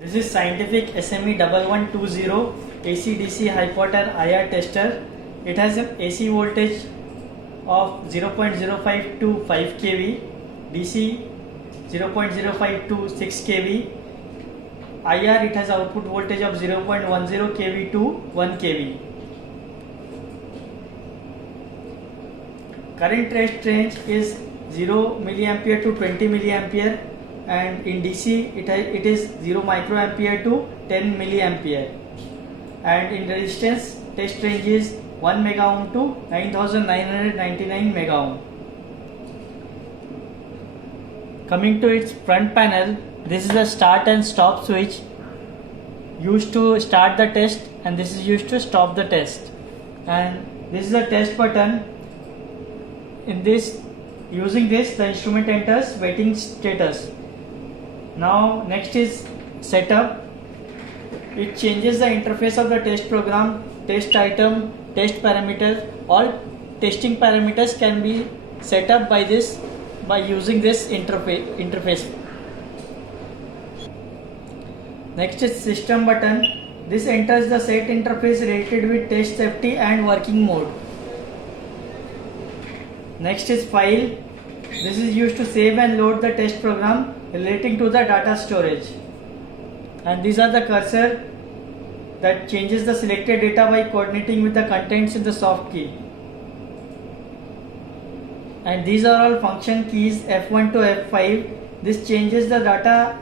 This is scientific SME 1120 AC/DC high power IR tester. It has an AC voltage of 0.05 to 5 kV, DC 0.05 to 6 kV, IR it has output voltage of 0.10 kV to 1 kV. Current test range is 0 milliampere to 20 milliampere, and in DC it is 0 microampere to 10 milliampere, and in resistance test range is 1 mega ohm to 9999 mega ohm. Coming to its front panel, this is a start and stop switch used to start the test, and this is used to stop the test, and this is a test button. In this, using this, the instrument enters waiting status. Now next is setup. It changes the interface of the test program, test item, test parameters. All testing parameters can be set up by using this interface. Next is system button. This enters the set interface related with test safety and working mode. Next is file. This is used to save and load the test program relating to the data storage. And these are the cursor that changes the selected data by coordinating with the contents in the soft key. And these are all function keys F1 to F5. This changes the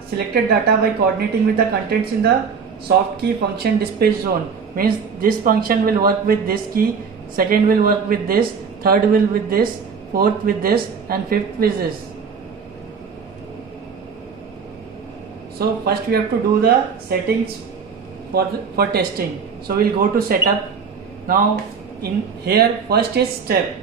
selected data by coordinating with the contents in the soft key function dispatch zone. Means this function will work with this key, second will work with this, third will with this, fourth with this, and fifth with this. So first we have to do the settings for testing. So we'll go to setup. Now in here first is step.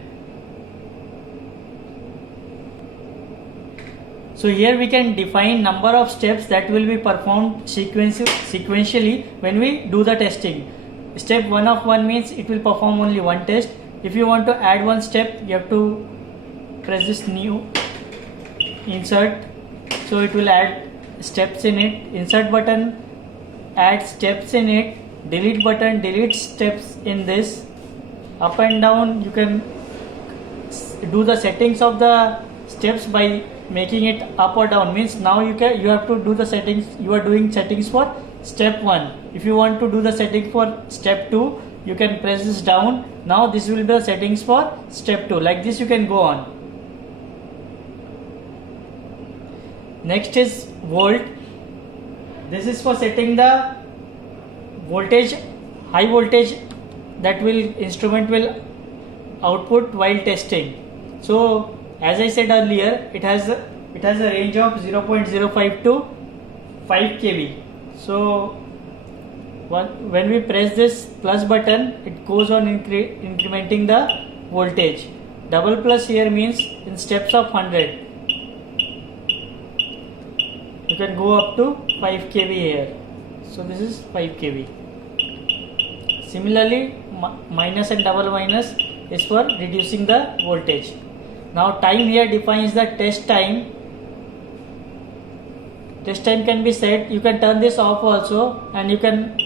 So here we can define number of steps that will be performed sequentially when we do the testing. Step 1 of 1 means it will perform only one test. If you want to add one step, you have to press this new insert, so it will add steps in it. Insert button add steps in it. Delete button deletes steps in this. Up and down you can do the settings of the steps by making it up or down. Means now you have to do the settings. You are doing settings for step 1. If you want to do the setting for step 2, you can press this down. Now this will be the settings for step 2. Like this you can go on. Next is volt. This is for setting the voltage, high voltage that instrument will output while testing. So as I said earlier, it has a range of 0.05 to 5 kV. So when we press this plus button, it goes on incrementing the voltage. Double plus here means in steps of 100. You can go up to 5 kV here. So this is 5 kV. Similarly, minus and double minus is for reducing the voltage. Now time here defines the test time. Test time can be set. You can turn this off also, and you can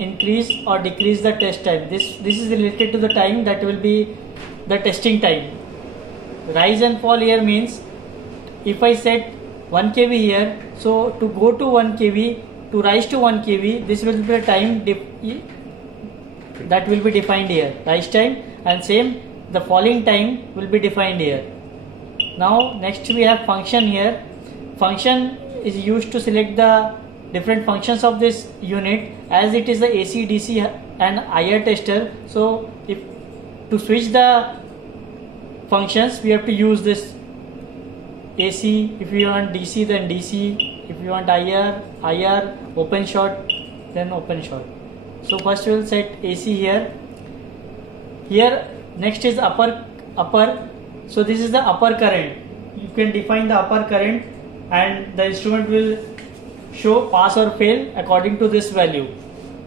increase or decrease the test time. This is related to the time that will be the testing time. Rise and fall here means if I set 1 kV here, so to go to 1 kV, to rise to 1 kV, this will be the time that will be defined here, rise time, and same the falling time will be defined here. Now next we have function here. Function is used to select the different functions of this unit, as it is the AC, DC and IR tester. So if to switch the functions, we have to use this AC. If you want DC, then DC. If you want IR, open short, then open short. So first we will set AC here. Here next is upper. So this is the upper current. You can define the upper current, and the instrument will show pass or fail according to this value.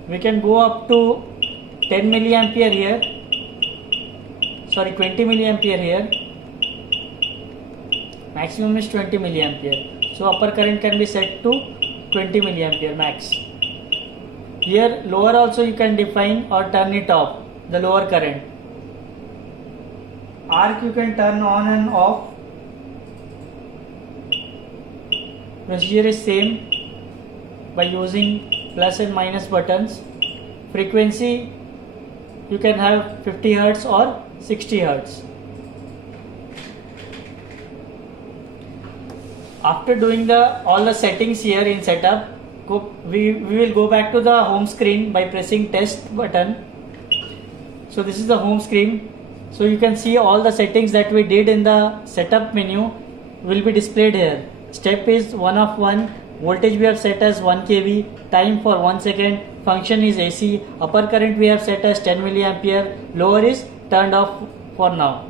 We can go up to 10 milliampere here. 20 milliampere here. Maximum is 20 milliampere. So upper current can be set to 20 milliampere max. Here lower also you can define or turn it off, the lower current. Arc you can turn on and off. Procedure is same by using plus and minus buttons. Frequency you can have 50 Hz or 60 Hz. After doing all the settings here in setup, we will go back to the home screen by pressing test button. So this is the home screen. So you can see all the settings that we did in the setup menu will be displayed here. Step is 1 of 1, voltage we have set as 1 kV, time for 1 second, function is AC, upper current we have set as 10 milliampere, lower is turned off for now.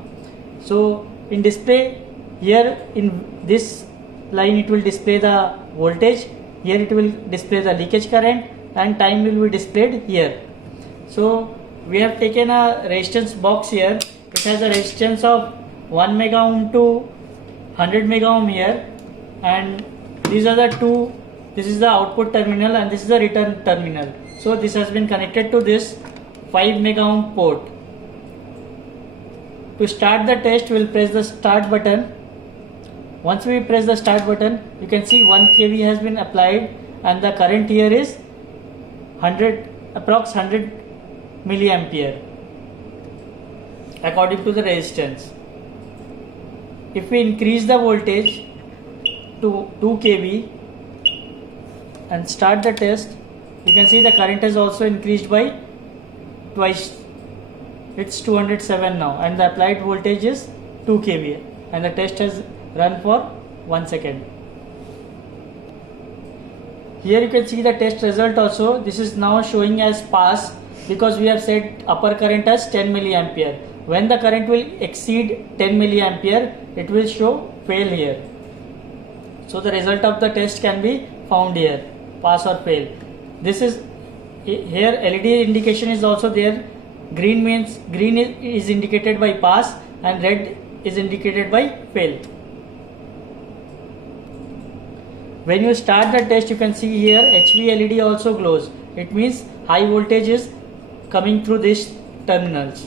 So in display here in this line it will display the voltage, here it will display the leakage current, and time will be displayed here. So we have taken a resistance box here. It has a resistance of 1 mega ohm to 100 mega ohm here, and these are the two. This is the output terminal and this is the return terminal. So this has been connected to this 5 mega ohm port. To start the test, we will press the start button. Once we press the start button, you can see 1 kV has been applied and the current here is approx 100 milliampere according to the resistance. If we increase the voltage to 2 kV and start the test, you can see the current has also increased by twice. It's 207 now and the applied voltage is 2 kV and the test has run for 1 second. Here you can see the test result also. This is now showing as pass because we have set upper current as 10 milliampere. When the current will exceed 10 milliampere, it will show fail here. So the result of the test can be found here, pass or fail. This is here LED indication is also there. Green means green is indicated by pass and red is indicated by fail. When you start the test, you can see here HV LED also glows. It means high voltage is coming through these terminals.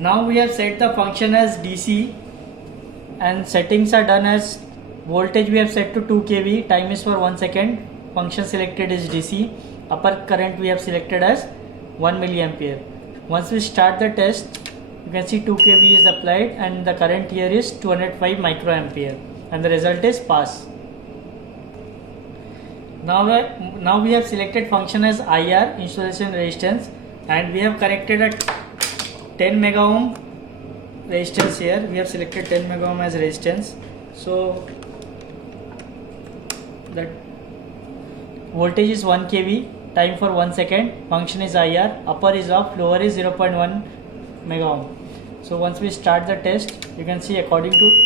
Now we have set the function as DC and settings are done as voltage we have set to 2 kV, time is for 1 second, function selected is DC, upper current we have selected as 1 milliampere. Once we start the test, you can see 2 kV is applied and the current here is 205 microampere and the result is pass. Now we have selected function as IR, installation resistance, and we have connected a 10 mega ohm resistance here. We have selected 10 mega ohm as resistance. So that voltage is 1 kV, time for 1 second, function is IR, upper is off, lower is 0.1 mega ohm. So once we start the test, you can see according to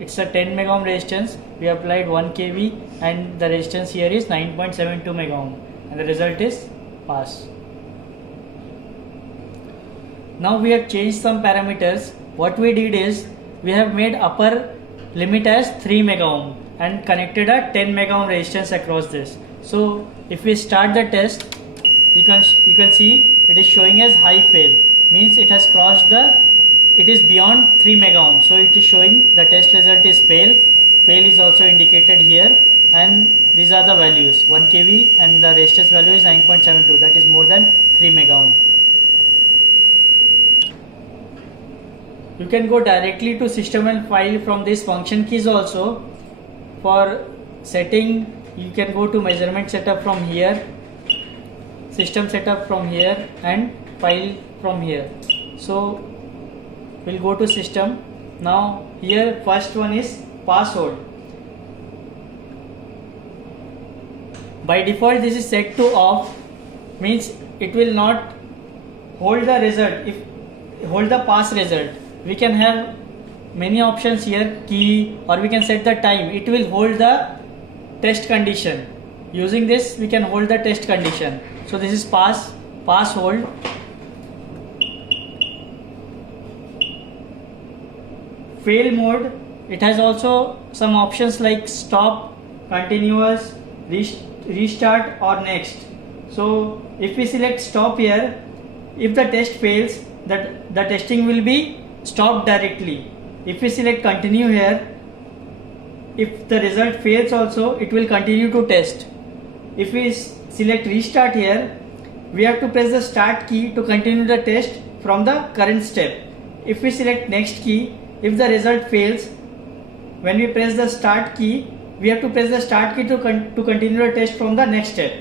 it's a 10 mega ohm resistance, we applied 1 kV and the resistance here is 9.72 mega ohm and the result is pass. Now we have changed some parameters. What we did is we have made upper limit as 3 mega ohm and connected a 10 mega ohm resistance across this. So if we start the test, you can see it is showing as high fail, means it has crossed it is beyond 3 mega ohm. So it is showing the test result is fail. Fail is also indicated here and these are the values 1 kV and the resistance value is 9.72, that is more than 3 mega ohm. You can go directly to system and file from this function keys also. For setting, you can go to measurement setup from here, system setup from here and file from here. So we'll go to system. Now here first one is pass hold. By default this is set to off, means it will not hold the result, hold the pass result. We can have many options here, key, or we can set the time. It will hold the test condition. Using this we can hold the test condition. So this is pass hold. Fail mode, it has also some options like stop, continuous, restart or next. So if we select stop here, if the test fails, that the testing will be stopped directly. If we select continue here, if the result fails also, it will continue to test. If we select restart here, we have to press the start key to continue the test from the current step. If we select next key, if the result fails, when we press the start key, we have to press the start key to continue the test from the next step.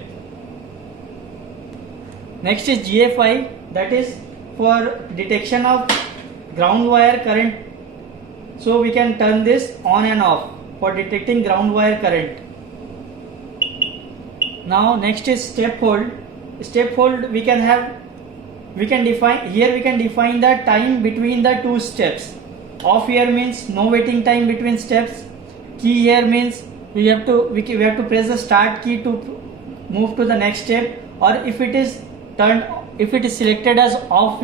Next is GFI, that is for detection of ground wire current. So we can turn this on and off for detecting ground wire current. Now next is step hold. Step hold we can define the time between the two steps. Off here means no waiting time between steps. Key here means we have to press the start key to move to the next step, or if it is selected as off,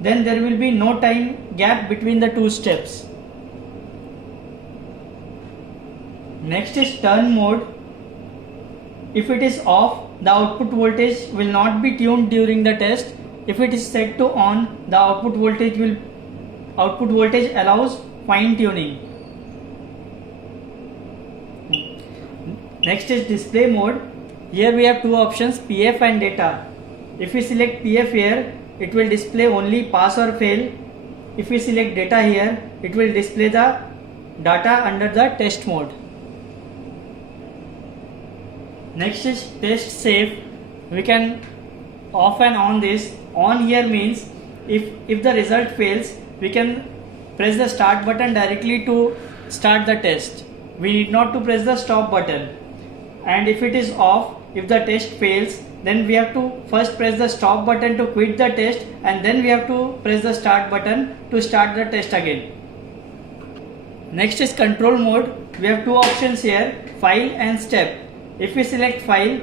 then there will be no time gap between the two steps. Next is turn mode. If it is off, the output voltage will not be tuned during the test. If it is set to on, the output voltage allows fine tuning. Next is display mode. Here we have two options, PF and data. If we select PF here, it will display only pass or fail. If we select data here, it will display the data under the test mode. Next is test safe. We can off and on this. On here means if the result fails, we can press the start button directly to start the test. We need not to press the stop button. And if it is off, if the test fails, then we have to first press the stop button to quit the test, and then we have to press the start button to start the test again. Next is control mode. We have two options here, file and step. If we select file,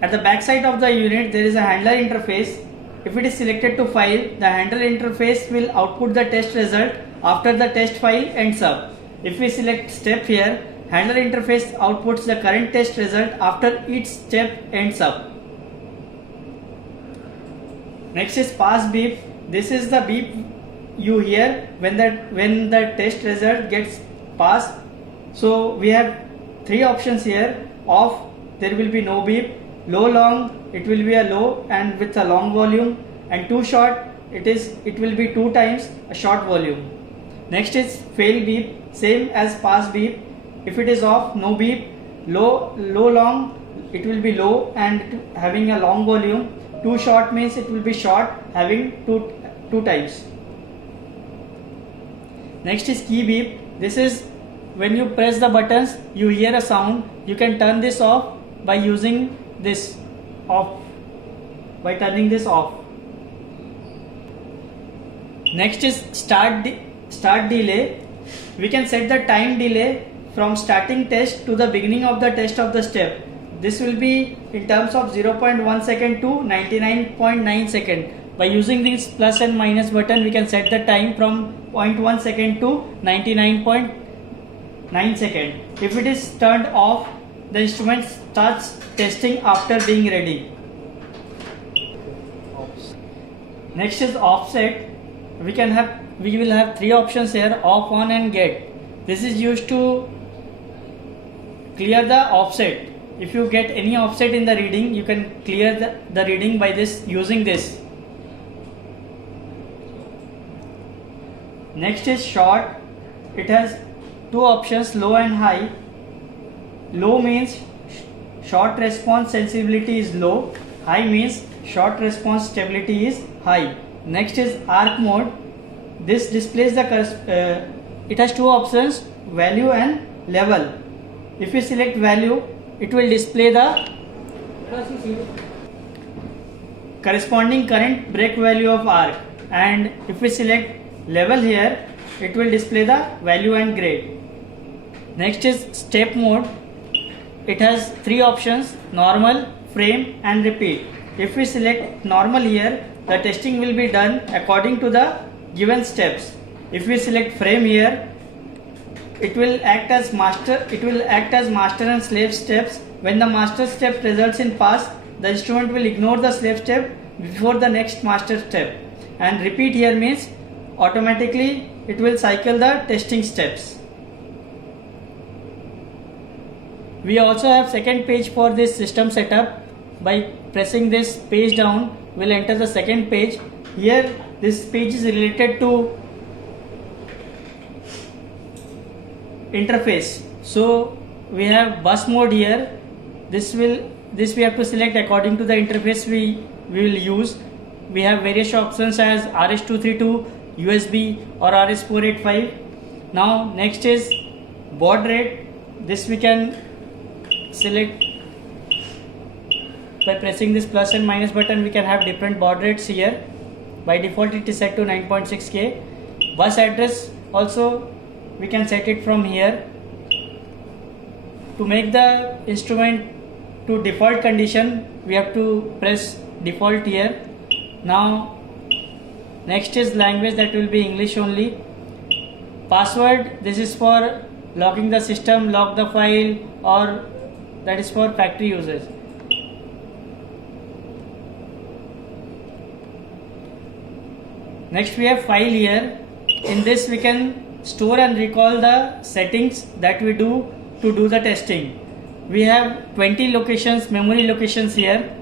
at the back side of the unit there is a handler interface. If it is selected to file, the handler interface will output the test result after the test file ends up. If we select step here, handler interface outputs the current test result after each step ends up. Next is pass beep. This is the beep you hear when the test result gets passed. So we have three options here. Off, there will be no beep. Low long, it will be a low and with a long volume, and too short, it will be 2 times a short volume. Next is fail beep, same as pass beep. If it is off, no beep. Low long, it will be low and having a long volume. Too short means it will be short, having two times. Next is key beep. This is when you press the buttons, you hear a sound. You can turn this off by using this off, by turning this off. Next is start delay. We can set the time delay from starting test to the beginning of the test of the step. This will be in terms of 0.1 second to 99.9 second. By using this plus and minus button, we can set the time from 0.1 second to 99.9 second. If it is turned off, the instrument starts testing after being ready. Next is offset. We will have three options here, off, on and get. This is used to clear the offset. If you get any offset in the reading, you can clear the reading by using this. Next is short. It has two options, low and high. Low means short response sensitivity is low. High means short response stability is high. Next is arc mode. This displays it has two options, value and level. If you select value, it will display the corresponding current break value of arc, and if we select level here, it will display the value and grade. Next is step mode. It has three options, normal, frame and repeat. If we select normal here, the testing will be done according to the given steps. If we select frame here, it will act as master and slave steps. When the master step results in pass, the instrument will ignore the slave step before the next master step, and repeat here means automatically it will cycle the testing steps. We also have second page for this system setup. By pressing this page down, we'll enter the second page. Here this page is related to interface. So we have bus mode here. This we have to select according to the interface we will use. We have various options as RS-232, USB or RS-485. Now next is baud rate. This we can select by pressing this plus and minus button. We can have different baud rates here. By default it is set to 9.6K. Bus address also we can set it from here. To make the instrument to default condition, we have to press default here. Now next is language, that will be English only. Password, this is for locking the system, lock the file, or that is for factory users. Next we have file here. In this we can store and recall the settings that we do to do the testing. We have 20 locations, memory locations here.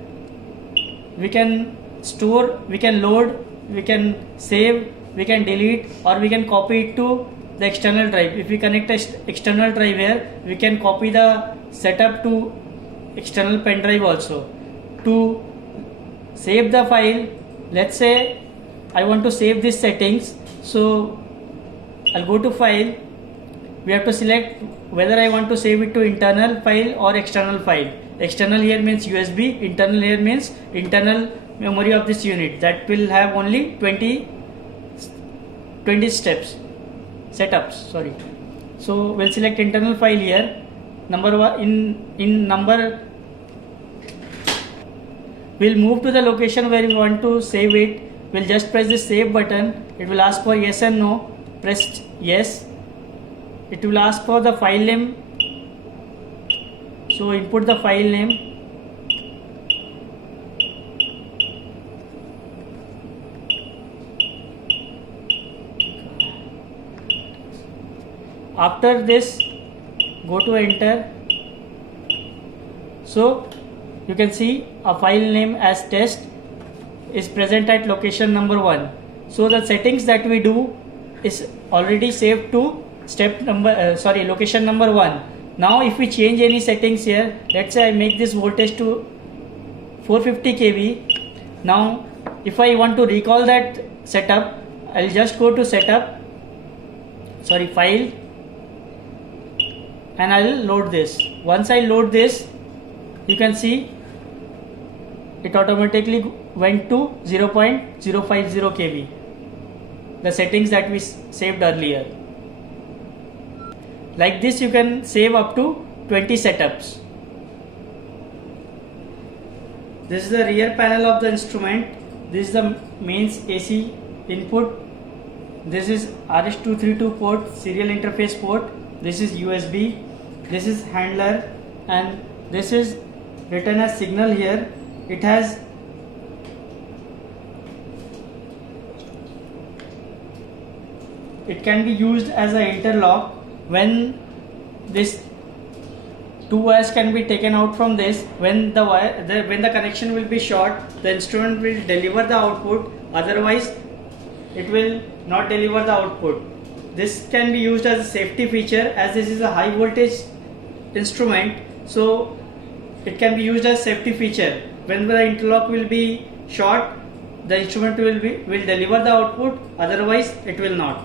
We can store, we can load, we can save, we can delete, or we can copy it to the external drive. If we connect an external drive here, we can copy the setup to external pen drive also. To save the file, let's say I want to save these settings, so I'll go to file. We have to select whether I want to save it to internal file or external file. External here means USB, internal here means internal memory of this unit, that will have only 20 steps, setups, sorry. So we'll select internal file here. Number one, in number, we'll move to the location where we want to save it. We'll just press the save button. It will ask for yes and no. Press yes. It will ask for the file name. So input the file name. After this, go to enter. So you can see a file name as test is present at location number 1. So the settings that we do is already saved to location number 1. Now if we change any settings here, let's say I make this voltage to 450 kV. Now if I want to recall that setup, I'll just go to setup, file, and I'll load this. Once I load this, you can see it automatically went to 0.050 kV, the settings that we saved earlier. Like this you can save up to 20 setups. This is the rear panel of the instrument. This is the mains AC input. This is RS-232 port, serial interface port. This is USB. This is handler, and this is written as signal here. It has it can be used as an interlock. When this two wires can be taken out from this, when the connection will be short, the instrument will deliver the output, otherwise it will not deliver the output. This can be used as a safety feature, as this is a high voltage instrument, so it can be used as safety feature. When the interlock will be short, the instrument will deliver the output, otherwise it will not.